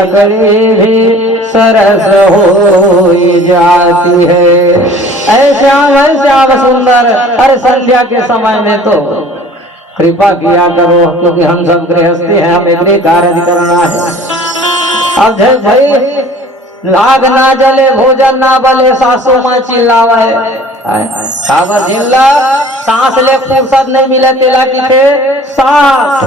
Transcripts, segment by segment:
लकड़ी भी सरस हो जाती है। ऐसे श्याम सुंदर। अरे संध्या के समय में तो कृपा किया करो, क्योंकि हम सब गृहस्थी हैं, हमें गृह कार्य करना है। अब भाई लाग ना जले भोजन ना बले, सासू माँ चिल्लावे खावा जिल्ला सांस ले फुर्सत नहीं मिले तेला की थे सास।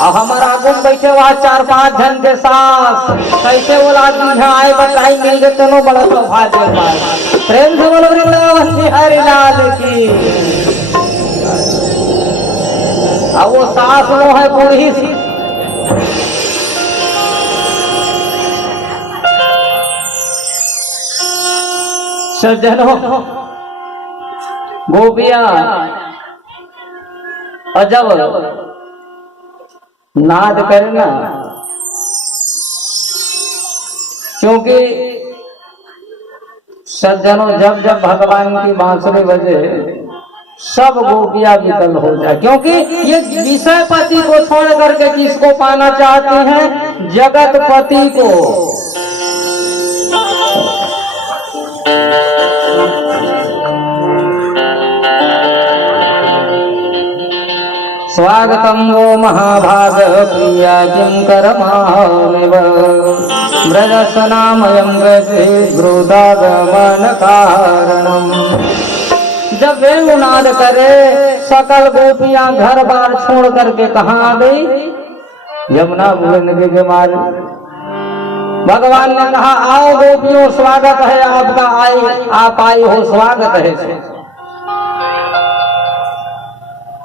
अब हमारा आगू बैठे वहाँ 4-5 जन के सास, कैसे वो आदमी यहाँ आए बताई मिल गए तेनों बड़ा सौभाग्य पाए। प्रेम से बोलो वृंदावन बिहारी लाल की। अब वो सास वो है बूढ़ी सी, सज्जनों गोपिया और जब नाद करना, क्योंकि सज्जनों जब जब भगवान की बांसुरी बजे सब गोपियां विकल हो जाए, क्योंकि ये विषय पति को छोड़ करके किसको पाना चाहते हैं? जगत पति को। स्वागतम वो महाभाग प्रिया किं करमामिव ब्रजसनामयं गति ब्रूदागमन कारणम। जब वेणुनाद करे सकल गोपियां घर बार छोड़ करके कहाँ आ गई? यमुना नदी के मारे। भगवान ने कहा आओ गोपियों स्वागत है आपका, आप आई हो, स्वागत है।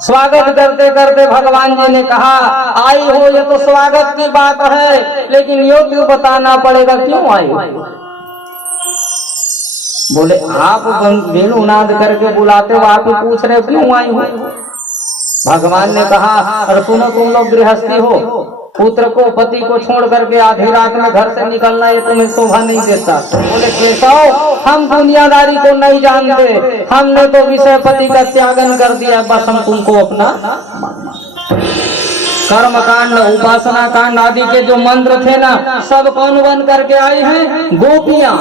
स्वागत करते करते भगवान जी ने कहा आई हो ये तो स्वागत की बात है, लेकिन योग्य बताना पड़ेगा क्यों आई हो। बोले आप वेणुनाद करके बुलाते हो, आप ही पूछ रहे क्यों आई हो। भगवान ने कहा अरे सुनो तुम लोग गृहस्थी हो, पुत्र को पति को छोड़ करके आधी रात में घर से निकलना ये तुम्हें शोभा नहीं देता। बोले केशव हम दुनियादारी को नहीं जानते, हमने तो विषय पति का त्यागन कर दिया, बस हम तुमको अपना कर्म कांड उपासना कांड आदि के जो मंत्र थे ना सब कौन बन करके आई हैं? गोपियां।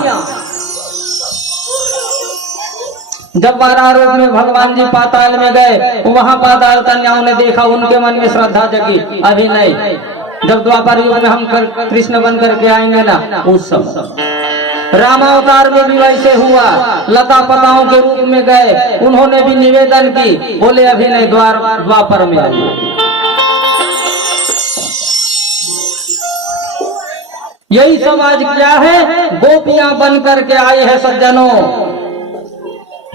जब 12 रूप में भगवान जी पाताल में गए, वहां पाताल कन्याओं ने देखा, उनके मन में श्रद्धा जगी। अभी नहीं, जब द्वापर युग में हम कृष्ण बन करके आएंगे ना उस समय। रामावतार में भी वैसे हुआ, लता पताओं के रूप में गए, उन्होंने भी निवेदन की, बोले अभी नहीं, द्वापर में आइए। यही समाज क्या है? गोपियां बन करके आए हैं सज्जनों।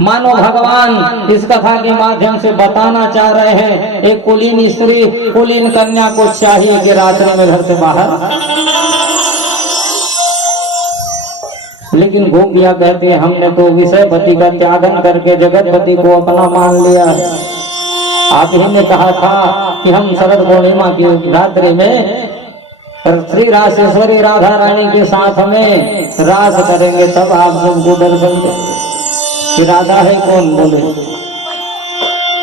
मानो भगवान इस कथा के माध्यम से बताना चाह रहे हैं एक कुलीन स्त्री कुलीन कन्या को चाहिए कि रात्रि में घर से बाहर, लेकिन गोपियां कहती है हमने तो विषय पति का त्यागन करके जगत पति को अपना मान लिया है। आप ही ने कहा था कि हम शरद पूर्णिमा की रात्रि में श्री रासेश्वरी राधा रानी के साथ में रास करेंगे, तब आप सबको दर्शन देंगे कि राधा है कौन। बोले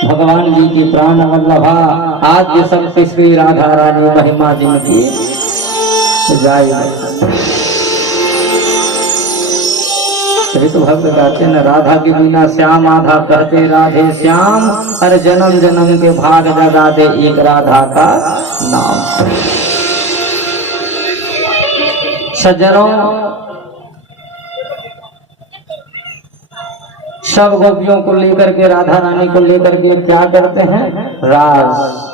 भगवान जी की प्राण वल्लभा आद्य शक्ति श्री राधा रानी महिमा जिनकी जाए। तो भक्त कहते न राधा के बिना श्याम आधा, कहते राधे श्याम हर जन्म जन्म के भाग जगा दे एक राधा का नाम। सज्जनों सब गोपियों को लेकर के राधा रानी को लेकर के क्या करते हैं? रास।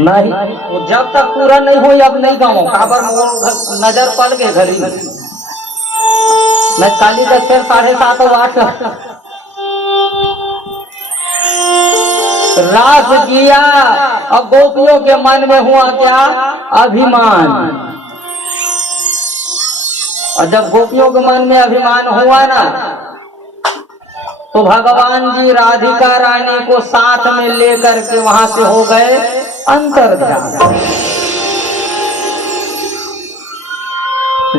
नहीं वो जब तक पूरा नहीं हो अब नहीं गाओ काबर नजर पल के घड़ी मैं काली दक्षर 7:30 और 8 रास किया। अब गोपियों के मन में हुआ क्या? अभिमान। और जब गोपियों के मन में अभिमान हुआ ना तो भगवान जी राधिका रानी को साथ में लेकर के वहां से हो गए अंतर्ध्यान।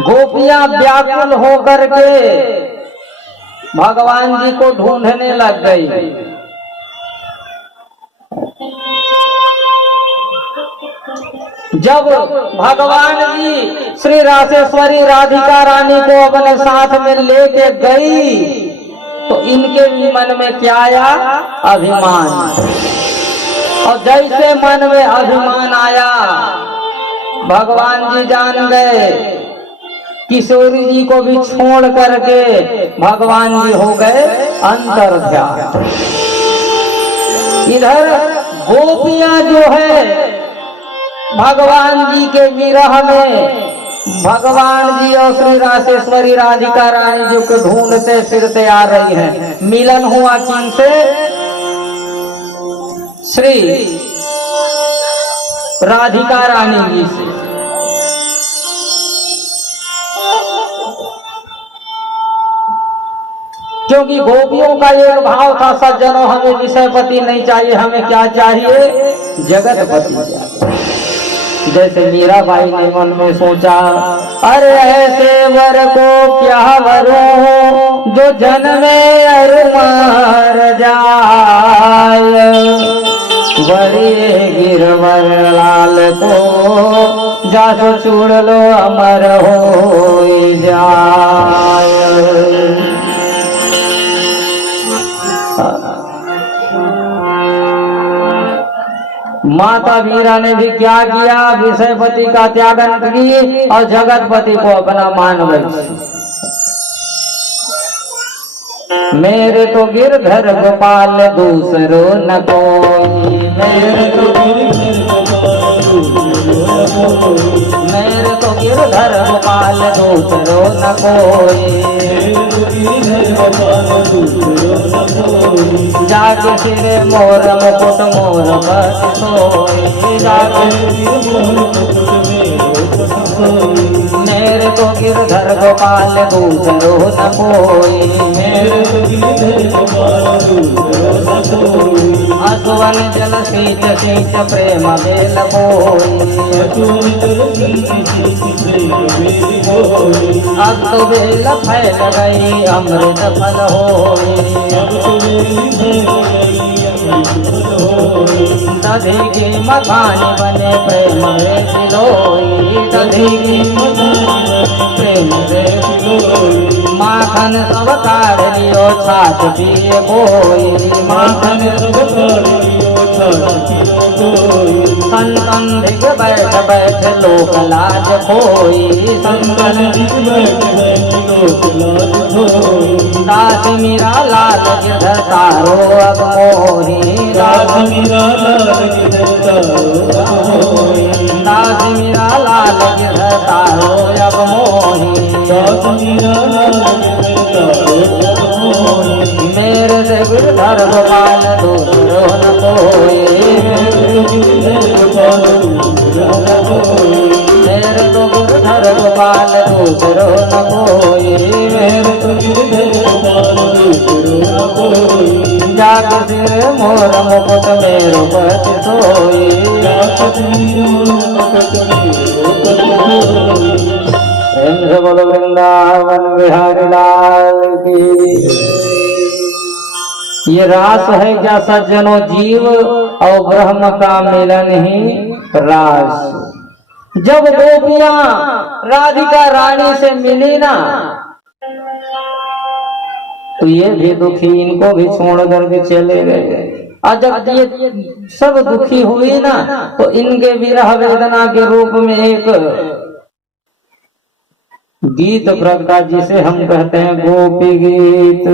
गोपियां व्याकुल होकर के भगवान जी को ढूंढने लग गई। जब भगवान जी श्री रासेश्वरी राधिका रानी को अपने साथ में लेके गई तो इनके भी मन में क्या आया? अभिमान। और जैसे मन में अभिमान आया भगवान जी जान गए, किशोरी जी को भी छोड़ करके भगवान जी हो गए अंतर्ध्यान। इधर गोपियां जो है भगवान जी के विरह में भगवान जी और श्री रासेश्वरी राधिका रानी जी को ढूंढते फिरते आ रही हैं। मिलन हुआ किनसे? श्री राधिका रानी जी से। क्योंकि गोपियों का एक भाव था, सज्जनों हमें विषयपति नहीं चाहिए, हमें क्या चाहिए? जगतपति चाहिए। जैसे मीराबाई ने मन में सोचा, अरे ऐसे वर को क्या वरूं जो जन्मे और मर जाए, वरी गिरवर लाल को जासो चूड़ लो अमर हो जाए। माता वीरा ने भी क्या किया? विषयपति का त्यागन की और जगतपति को अपना मान बैठी। मेरे तो गिरधर गोपाल दूसरो न कोई, मेरे तो गिरधर गोपाल दूसरो न कोई, जाके सिरे मोर मुकुट मोर बस सोई, मेरे तो गिरधर गोपाल दूसरो न कोई, असुवन जल सींच सींच प्रेम बेल बोई, अब तो बेल फैल गई अमृत फल होई, दधी की मखानी बने प्रेम रे सिलोई, दधी की प्रेम रे सिलोई, माखन सब काढ़ लियो छाछ पिए कोई, माखन सब काढ़ लियो छाछ पिए कोई, संतन धिक बैठ बैठ लोक लाज खोई, संतन धिक बैठ बैठ लोक लाज खोई, दास मीरा लाल गिरधर तारो अब मोही, दास मीरा लाल गिरधर तारो अब मोही, दास मीरा लाल गिरधर तारो अब मोही, दास मीरा लाल गिरधर तारो अब मोही, मेरे से गिरधर गोपाल दूसरो न कोई, मेरे तो गिरधर गोपाल दूसरो न कोई, मेरे तो गिरधर गोपाल दूसरो न कोई, जाग सिर मोर मुकुट मेरो पति सोई, जाग सिर मोर मुकुट मेरो पति सोई। प्रेम से बोलो वृंदावन बिहारी लाल की। ये रास है क्या सज्जनों? जीव और ब्रह्म का मिलन ही रास। जब गोपियां राधिका रानी से मिली ना तो ये भी दुखी, इनको भी छोड़ करके चले गए। और जब ये सब दुखी हुई ना तो इनके विरह वेदना के रूप में एक गीत प्रकाश, जिसे हम कहते हैं गोपी गीत।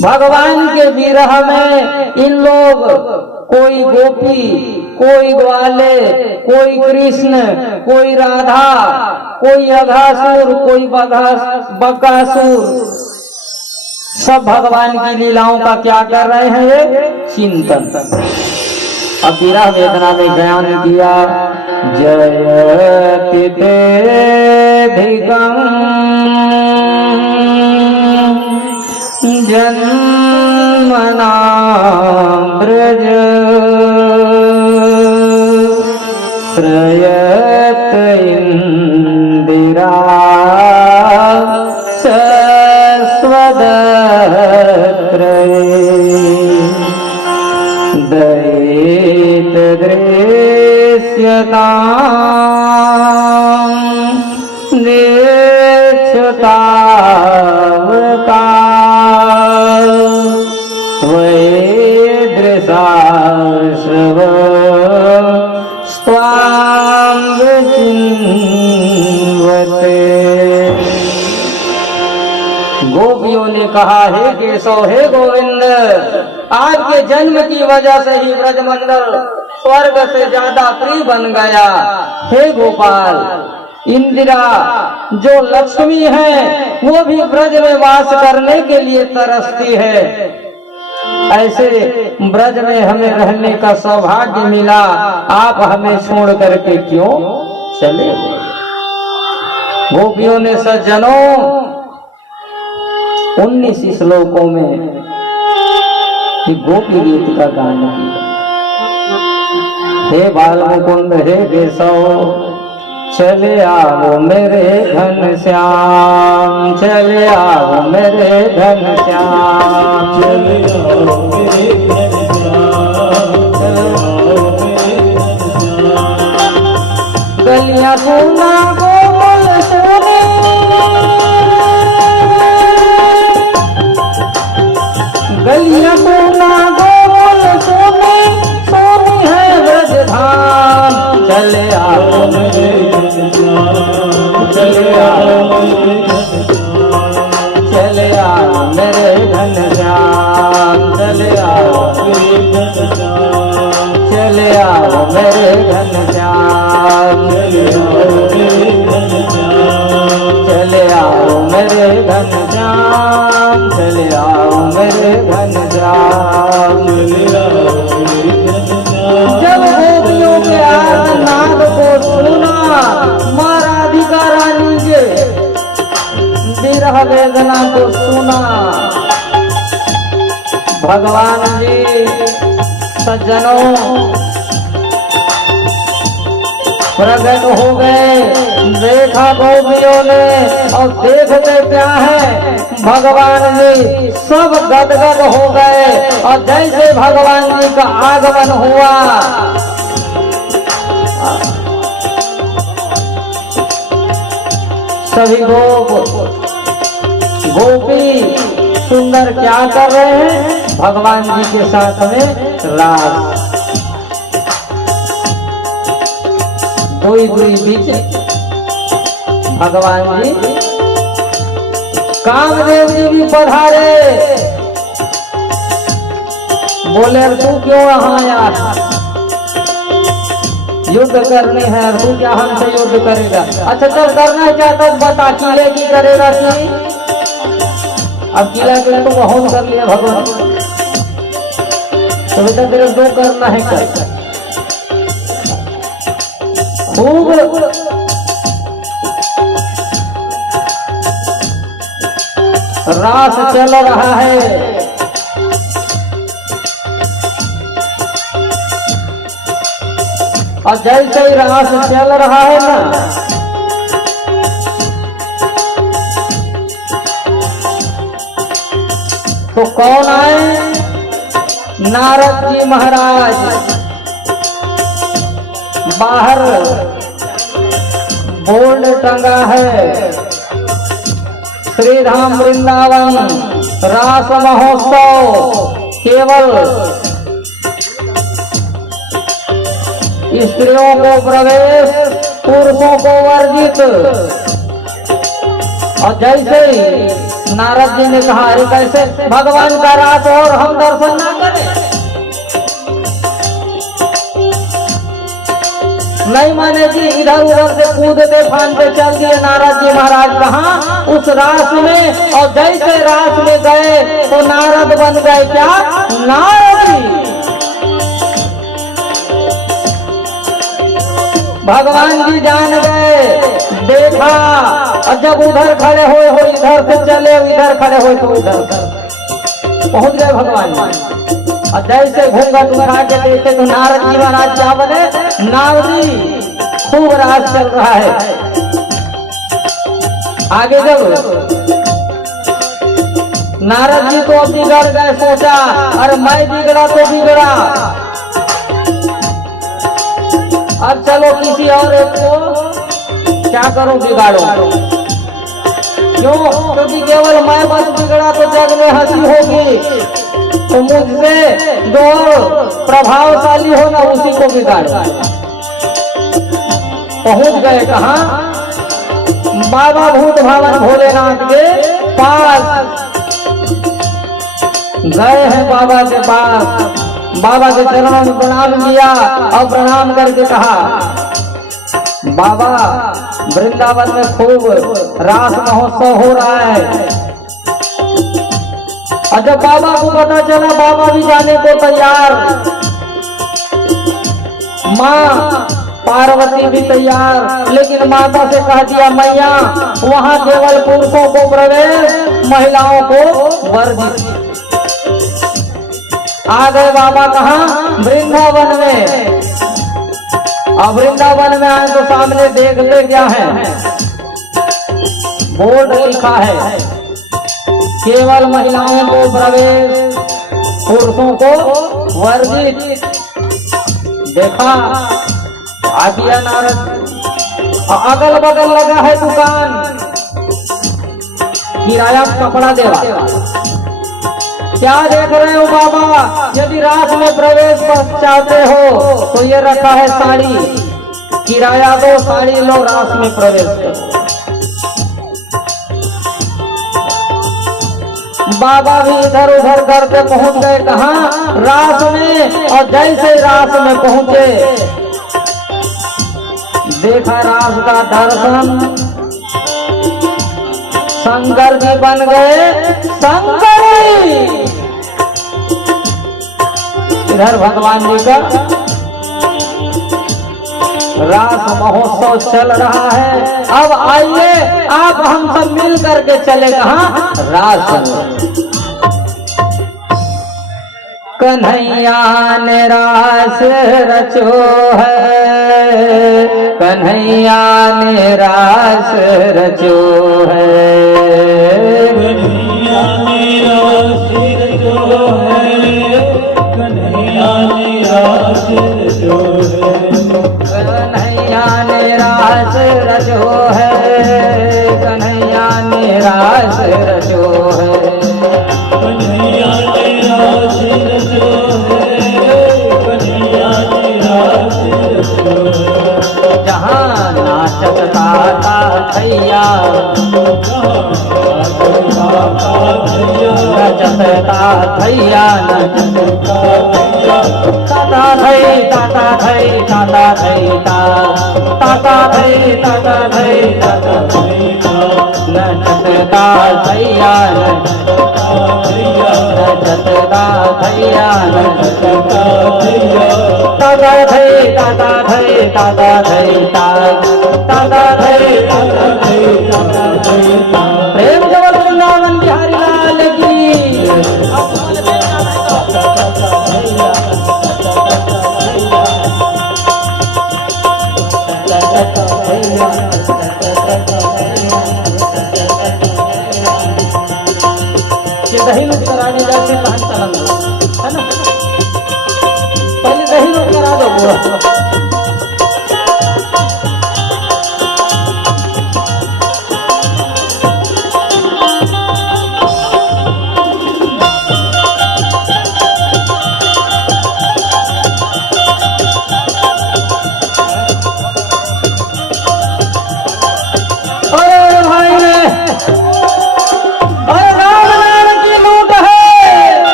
भगवान के विरह में इन लोग, कोई गोपी, कोई ग्वाले, कोई कृष्ण, कोई राधा, कोई अघासुर, कोई बकासुर, सब भगवान की लीलाओं का क्या कर रहे हैं? ये चिंतन। अब विरह वेदना में ज्ञान किया। जयति ते धिगम जन्मना ब्रज प्रयत इंदिरा सस्वदत्र दैत दृश्य का वैदृशाश्रव स्वांग चिन्वते। गोपियों ने कहा, हे केशव, हे गोविंद, आपके जन्म की वजह से ही ब्रजमंडल स्वर्ग से ज्यादा प्रिय बन गया। हे गोपाल, इंदिरा जो लक्ष्मी है वो भी ब्रज में वास करने के लिए तरसती है। ऐसे ब्रज में हमें रहने का सौभाग्य मिला, आप हमें छोड़ करके क्यों चले गए? गोपियों ने सज्जनों 19 श्लोकों में गोपी गीत का गान किया। हे बाल मुकुंद, हे केशव, चले आओ मेरे घन श्याम, चले आओ मेरे घन श्याम, चले आओ मेरे घन श्याम, चले आओ मेरे घन श्याम। गलियां सोना गोमल सोने, गलियां सोना गोमल सोने, सोनी है ब्रज धाम। चले आओ मेरे घन श्याम, चले आओ मेरे घन श्याम, चले आओ मेरे घन श्याम, चले आओ मेरे घन श्याम, चले आओ मेरे घन श्याम, चले आओ मेरे घन श्याम, चले आओ मेरे घन श्याम, चले आओ मेरे घन श्याम। चले आओ मेरे घन श्याम। जब गोपियों के आर्तनाद को सुना, माँ राधिका रानी के विरह वेदना को सुना, भगवान जी सज्जनों प्रकट हो गए। देखा गोपियों ने, और देखते क्या है, भगवान जी सब गदगद हो गए। और जैसे भगवान जी का आगमन हुआ, सभी गोपी सुंदर क्या कर रहे हैं? भगवान जी के साथ में रास कोई बीच भगवान जी, कामदेव जी भी पधारे। बोले, तू क्यों यहाँ आया? युद्ध करनी है, तू क्या हमसे युद्ध करेगा? अच्छा चल, करना चाहता बता, किले की करेगा कि? अब किला के लिए तो बहुत कर लिया भगवान, तो बेटा तेरे जो करना है कर। खूब रास चल रहा है। और जैसे ही रास चल रहा है ना, तो कौन आए? नारद जी महाराज। बाहर बोर्ड टंगा है, श्री धाम वृंदावन रास महोत्सव केवल स्त्रियों को प्रवेश, पुरुषों को वर्जित। और जैसे ही नारद जी ने कहा, अरे कैसे भगवान का रास और हम दर्शन ना करें? नहीं माने जी, इधर उधर से कूदते फांदते चल दिए नारद जी महाराज कहाँ? उस रास में। और जैसे रास में गए तो नारद बन गए क्या? नारद जी। भगवान जी जान गए, देखा, और जब उधर खड़े हो इधर से चले, इधर खड़े हो तो उधर पहुंच गए भगवान जी। और जैसे घूंघट उठा के देखे तो नारद जी महाराज क्या बने? नारदी। खूब रास चल रहा है। आगे जब नारद जी तो बिगड़ गए, सोचा अरे मैं बिगड़ा तो बिगड़ा, अब चलो किसी और एक को क्या करो बिगाड़ो। क्यों? क्योंकि केवल मैं बस बिगड़ा तो जग में हंसी होगी, तो मुझसे जो और प्रभावशाली होगा उसी को बिगाड़ो। पहुंच गए कहाँ? बाबा भूत भावन भोलेनाथ के पास गए हैं। बाबा के पास बाबा के चरणों में प्रणाम किया और प्रणाम करके कहा, बाबा वृंदावन में खूब रास महोत्सव हो रहा है। और जब बाबा को पता चला, बाबा भी जाने को तैयार, माँ पार्वती भी तैयार, लेकिन माता से कह दिया, मैया वहां केवल पुरुषों को प्रवेश, महिलाओं को वर्जित। आ गए बाबा कहाँ? वृंदावन में। अब वृंदावन में आए तो सामने देखते क्या है? बोर्ड लिखा है, केवल महिलाओं को प्रवेश, पुरुषों को वर्जित। देखा आदिया नारद, अगल बगल लगा है दुकान, किराया कपड़ा देवा। क्या देख रहे हो बाबा? यदि रात में प्रवेश चाहते हो तो ये रखा है साड़ी, किराया दो, साड़ी लो, रात में प्रवेश करो। बाबा भी इधर उधर करके पहुंच गए कहाँ? रास में। और जैसे रास में पहुंचे, देखा रास का दर्शन, शंकर जी बन गए शंकरी। इधर भगवान जी का रास महोत्सव चल रहा है। अब आइए आप हम सब मिल करके चले कहाँ? रास में। कन्हैया ने रास रचो है, कन्हैया ने रास रचो है, कन्हैया ने रास रचो है, कन्हैया ने रास रचो है, कन्हैया ने रास रचो है, कन्हैया ने रास रचो है, कन्हैया ने रास रचो है, कन्हैया ने रास रचो है। जहाँ नाचत ताता थैया, नचत ताथैया, नचत ताता थई, ताता थई, ताता थई ता, ताता थई, ताता थई, ताता थई ता, नचत ताथैया, नचत ताथैया, नचत ताथैया, ताता थई, ताता थई, ताता थई ता, ताता थई, ताता थई, ताता थई ता। प्रेम जगत वृंदावन बिहारी लाल की। ये दही लूट कराने जाके कहां चलन है ना? पहले दही लूट करा दो पूरा।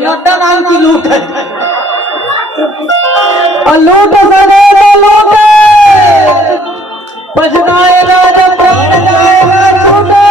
नड्डा नाम की लूट है, और लूट सगे तो लूट पछताएगा जब प्राण जाएगा छूटे।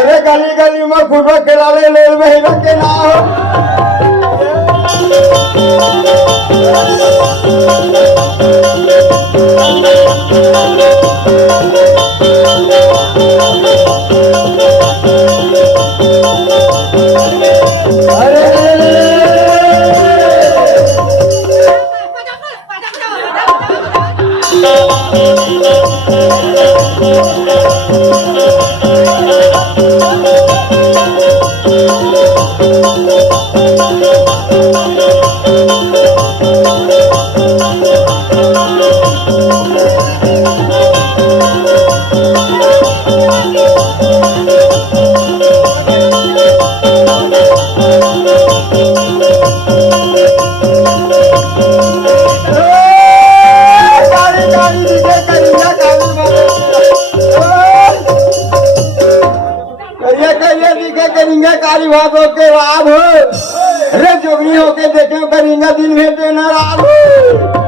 अरे गली गली में फुटबॉल खिलाने ले महीना के ना हो काली बात होके रात हो अरे जोगनी होके देखे करेंगे दिन में देना रात हो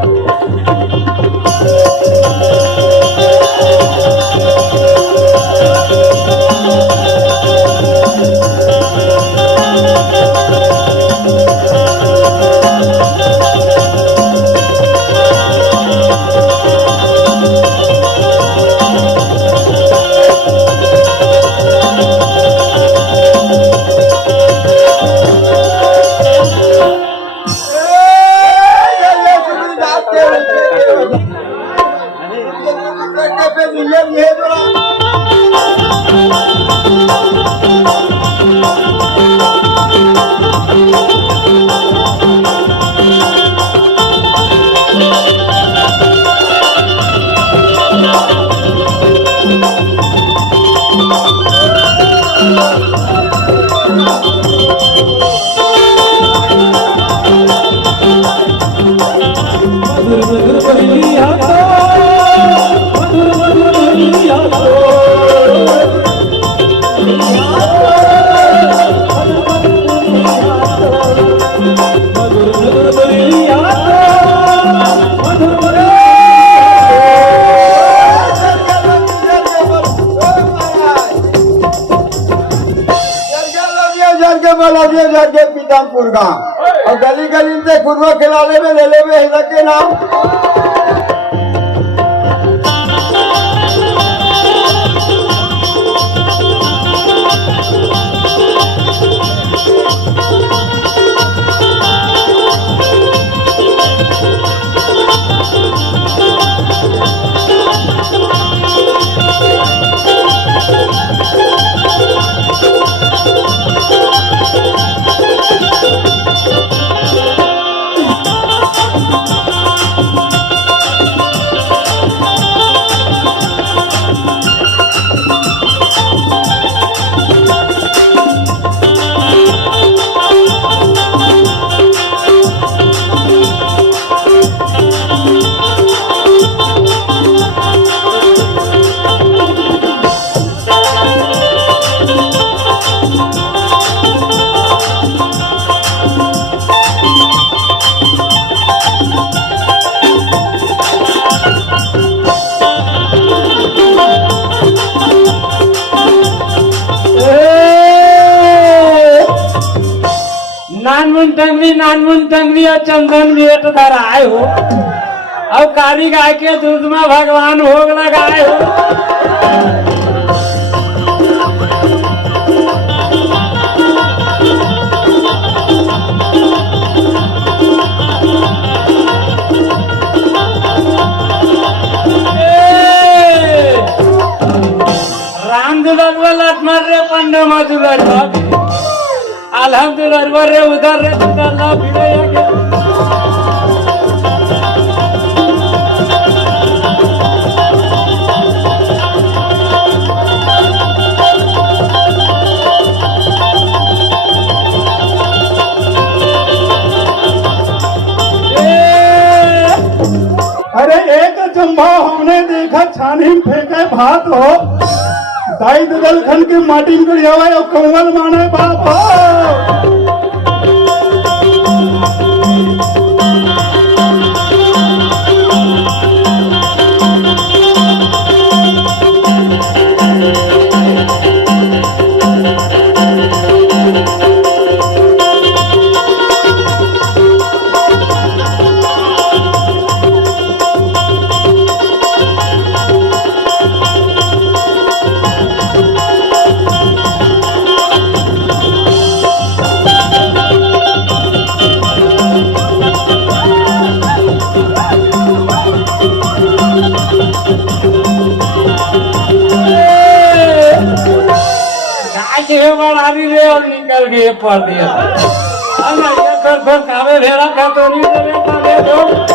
पीतामपुर गाँव और गली गली से फुटबॉल खिलाने में ले ले के नाम टंगनी नानमुन टंगनी और चंदन भी एक धराए हो और कारी गाय के दूध में भगवान भोग लगाए हो। ए, राम दुलर लक्ष्मण रे पंडा मधुलर अल्हम्दुलिल्लाह रे उधर रे अल्लाह भिड़े के अरे एक चंबा हमने देखा छानी में फेंके भात हो दाई दल खन के माटी में गड़िया और कंवल माने बाप हो। बड़ी रे और निकल गए पड़ दिया। फिर कावे भेड़ा का तो नहीं